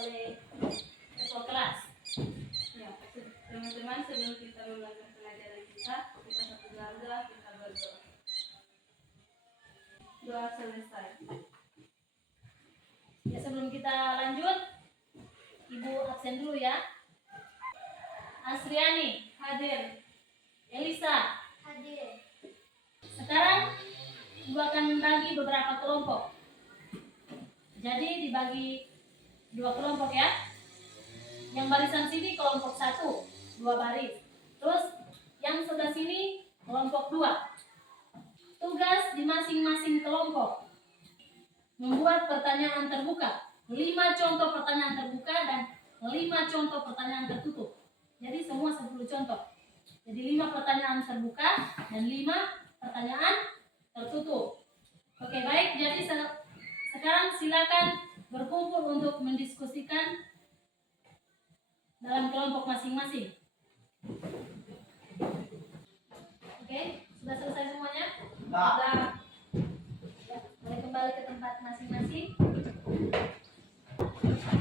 oleh ketua kelas. Ya, teman-teman, sebelum kita memulai pelajaran kita satu keluarga kita berdoa. Doa selesai. Ya, sebelum kita lanjut, Ibu absen dulu ya. Asriani hadir. Elisa hadir. Sekarang Ibu akan membagi beberapa kelompok. Jadi dibagi 2 kelompok ya. Yang barisan sini kelompok 1, 2 baris. Terus yang sebelah sini kelompok 2. Tugas di masing-masing kelompok membuat pertanyaan terbuka. 5 contoh pertanyaan terbuka dan 5 contoh pertanyaan tertutup. Jadi semua 10 contoh. Jadi 5 pertanyaan terbuka dan 5 pertanyaan tertutup. Oke, baik. Jadi sekarang silakan berkumpul untuk mendiskusikan dalam kelompok masing-masing. Oke, sudah selesai semuanya? Sudah. Ya, boleh kembali ke tempat masing-masing.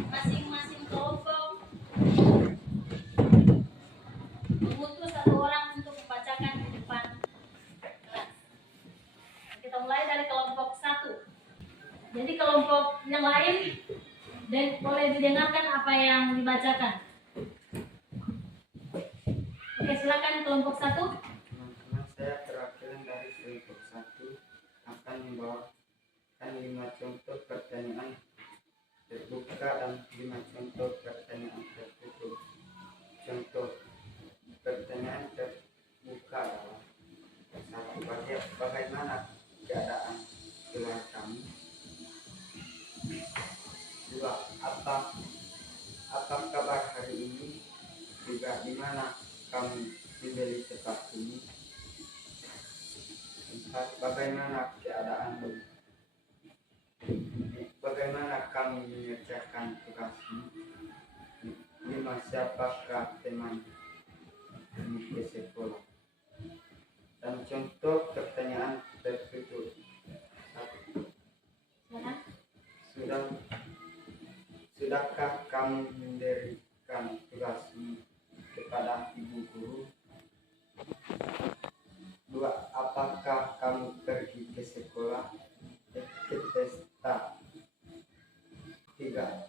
Masing-masing kelompok mengutus 1 orang untuk membacakan di depan kelas. Kita mulai dari kelompok 1. Jadi kelompok yang lain boleh didengarkan apa yang dibacakan. Oke, silakan kelompok 1. Teman-teman, saya perwakilan dari kelompok 1 akan membawakan 5 contoh pertanyaan terbuka dan 5 contoh pertanyaan tertutup. Contoh pertanyaan terbuka adalah: 1. Bagaimana keadaan keluarga kamu? 2. Apa kabar hari ini? 3. Di mana kamu membeli sepatumu? 4. Bagaimana keadaanmu? 5. Kamu mengerjakan tugasmu? 5. Siapakah teman ke sekolah? Dan contoh pertanyaan tertutup. 1. Sudahkah kamu memberikan tugasmu kepada ibu guru? 2. Apakah kamu pergi ke sekolah ke pesta? 3.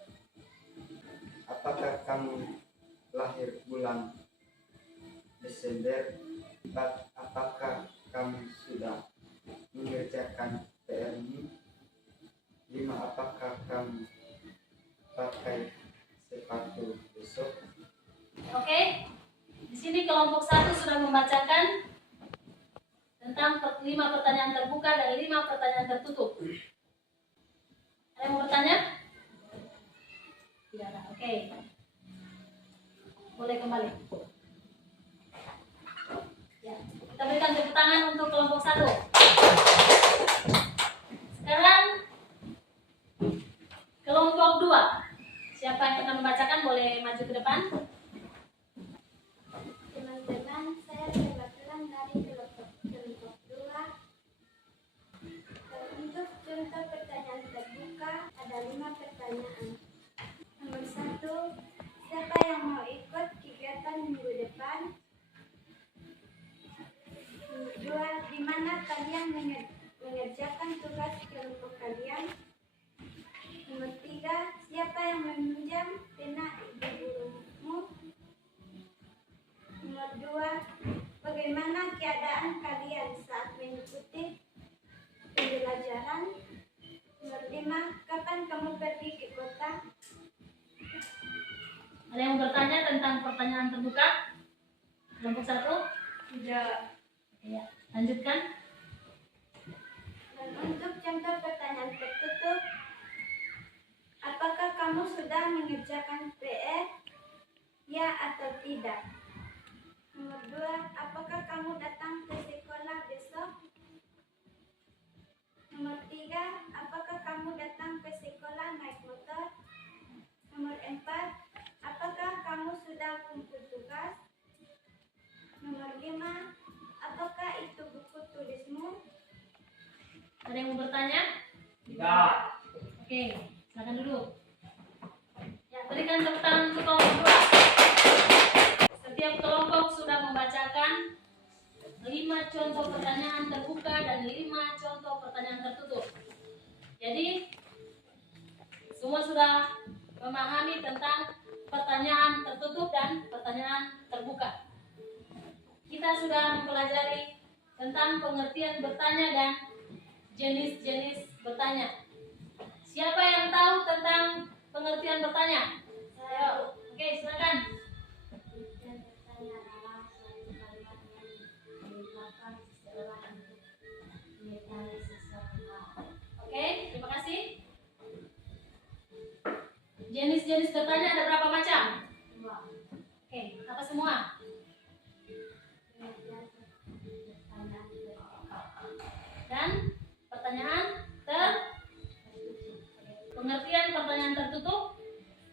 Apakah kamu lahir bulan Desember? 4. Apakah kamu sudah mengerjakan PR-mu? 5. Apakah kamu pakai sepatu besok? Oke. Di sini kelompok 1 sudah membacakan tentang 5 pertanyaan terbuka dan 5 pertanyaan tertutup. Ada yang mau bertanya? Tidak ada. Oke. Boleh kembali. Ya, kita berikan tepuk tangan untuk kelompok 1. Sekarang kelompok 2. Siapa yang akan membacakan boleh maju ke depan. Teman-teman, saya perwakilan dari kelompok 2. Untuk contoh pertanyaan terbuka ada 5 pertanyaan. Nomor 1, siapa yang mau ikut kegiatan minggu depan? Nomor 2, di mana kalian mengerjakan tugas kelompok kalian? Nomor 3, siapa yang meminjam pena ibu gurumu? Nomor 2, bagaimana keadaan kalian saat mengikuti pembelajaran? Nomor 5, kapan kamu pergi ke kota? Ada yang bertanya tentang pertanyaan terbuka? Kelompok 1? Tidak. Ya, lanjutkan. Dan untuk contoh pertanyaan tertutup, apakah kamu sudah mengerjakan PR? Ya atau tidak? Nomor 2, apakah kamu datang ke sekolah besok? Nomor 3, apakah kamu datang ke sekolah naik motor? Nomor 4, apakah kamu sudah kumpul tugas? Nomor 5, apakah itu buku tulismu? Ada yang mau bertanya? Tidak. Oke, silakan duduk. Ya, berikan tepuk tangan untuk kelompok 2. Setiap kelompok sudah membacakan 5 contoh pertanyaan terbuka dan 5 contoh pertanyaan tertutup. Jadi semua sudah memahami tentang pertanyaan tertutup dan pertanyaan terbuka. Kita sudah mempelajari tentang pengertian bertanya dan jenis-jenis bertanya. Siapa yang tahu tentang pengertian bertanya? Ayo, oke, silakan. Pengertian bertanya adalah suatu kalimat yang diucapkan seseorang untuk mengetahui sesuatu hal. Oke, terima kasih. Jenis-jenis bertanya ada berapa macam? 2. Oke, apa semua? Pengertian pertanyaan Dan pertanyaan pengertian pertanyaan tertutup.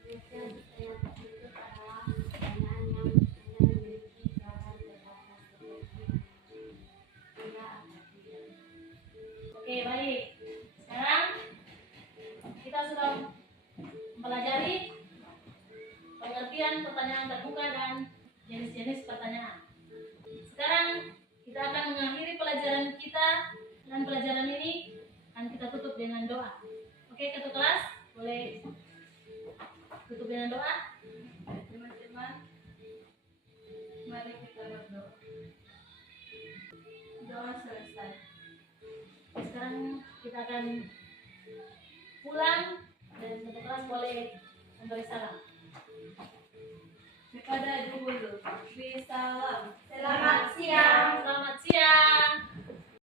Pengertian pertanyaan tertutup adalah pertanyaan yang hanya memiliki jawaban terbatas seperti iya atau tidak. Oke, baik. Sekarang kita sudah mempelajari pengertian pertanyaan terbuka dan jenis-jenis pertanyaan. Sekarang kita akan mengakhiri pelajaran kita dan pelajaran ini akan kita tutup dengan doa. Oke, ketua kelas boleh tutup dengan doa. Teman-teman, mari kita berdoa. Doa selesai. Sekarang kita akan pulang dan ketua kelas boleh memberi salam. Kepada guru, beri salam. Selamat siang.